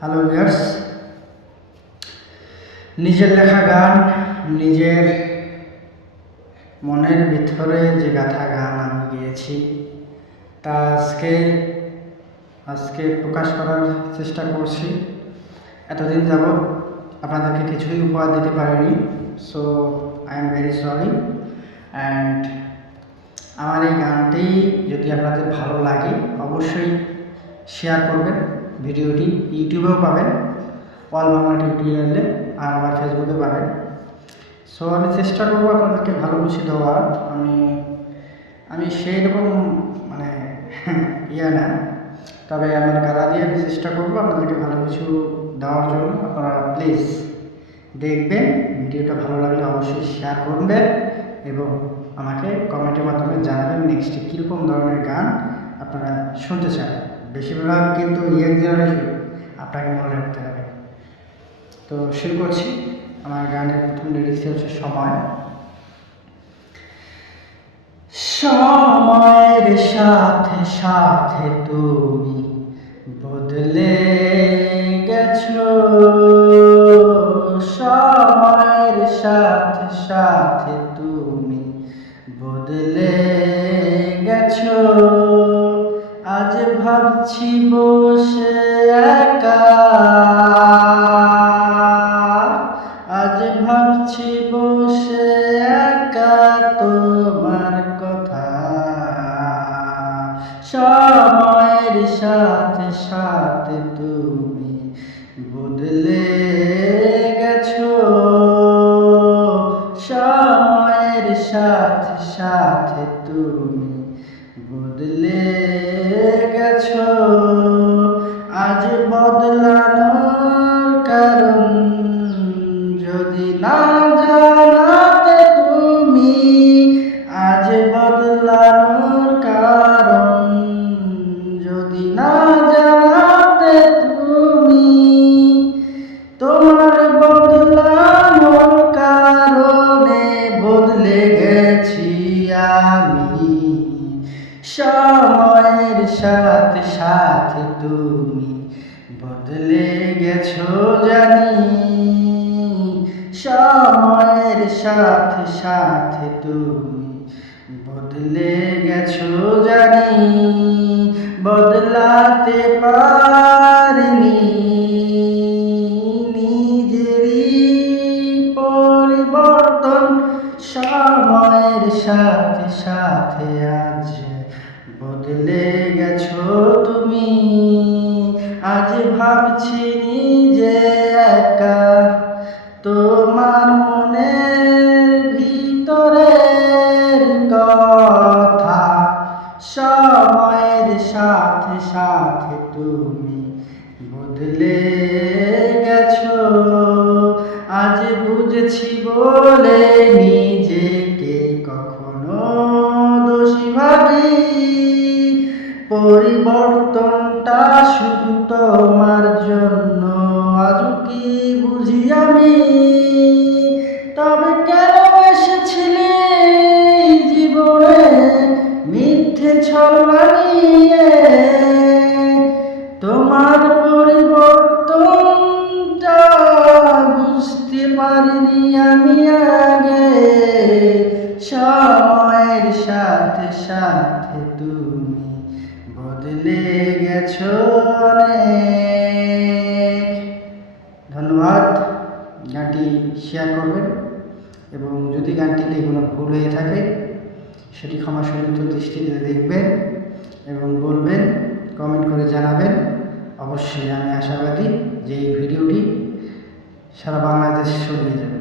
Hello viewers, নিজের লেখা গান, নিজের মনের ভিতরে যে গাথা গান আমি গেয়েছি তা আজকে প্রকাশ করার চেষ্টা করছি। এতদিন যাবৎ আপনাদেরকে কিছুই উপহার দিতে পারিনি, so I am very sorry. And আমার এই গানটি যদি আপনাদের ভালো লাগে অবশ্যই শেয়ার করবেন। ভিডিওটি ইউটিউবেও পাবেন, অল বাংলা টিউটোরিয়ালে, আর আমার ফেসবুকে পাবেন। সো আমি চেষ্টা করবো আপনাদেরকে ভালো কিছু দেওয়ার। আমি সেই রকম না, তবে আমার গালা দিয়ে আমি চেষ্টা করবো আপনাদেরকে ভালো কিছু দেওয়ার জন্য। আপনারা প্লিজ দেখবেন, ভিডিওটা ভালো লাগলে অবশ্যই শেয়ার করবেন এবং আমাকে কমেন্টের মাধ্যমে জানাবেন নেক্সটে কীরকম ধরনের গান আপনারা শুনতে চান। বেশিরভাগ কিন্তু ইয়াং জেনারেশন, আপনাকে মনে রাখতে হবে। তো শুরু করছি। আমার গানের প্রথম লিরিক্স হচ্ছে সময়ের সাথে সাথে তুমি বদলে গেছো, সময়ের সাথে সাথে তুমি বদলে গেছো। আজ ভাবছি বসে একা, আজ ভাবছি বসে একা তোমার কথা। সময়ের সাথে সাথে তুমি বদলে গেছো, সময়ের সাথে সাথে তুমি বদলে গেছো। আজ বদলানোর কারণ যদি না জানাতে তুমি, আজ বদলানোর কারণ যদি না জানাতে তুমি, তোমার বদলানোর কারণে বদলে গেছি আমি। সময়ের সাথে সাথে তুমি বদলে গেছো জানি, সময়ের সাথে সাথে তুমি বদলে গেছো জানি। বদলাতে পারিনি নিজেরই পরিবর্তন, সময়ের সাথে সাথে আজ বদলে গেছো তুমি। আজ ভাবছি নিজে একা তোমার মনের ভিতরের কথা, সময়ের সাথে সাথে তুমি বদলে গেছো। আজ বুঝেছি বলে নিজেকে কখনো দোষী ভাবি, পরিবর্তনটা শুধু তোমার জন্য, আজ কি বুঝি আমি। তবে কেন এসেছিলে জীবনে মিথ্যে ছলনা নিয়ে, তোমার পরিবর্তনটা বুঝতে পারিনি আমি আগে। সময়ের সাথে সাথে তুমি বদলে গেছো অনেক। ধন্যবাদ। গানটি শেয়ার করবেন এবং যদি গানটিতে কোনো ভুল হয়ে থাকে সেটি ক্ষমাসুন্দর দৃষ্টিতে দেখবেন এবং বলবেন, কমেন্ট করে জানাবেন। অবশ্যই আমি আশাবাদী যে এই ভিডিওটি সারা বাংলাদেশ ছড়িয়ে যাবে।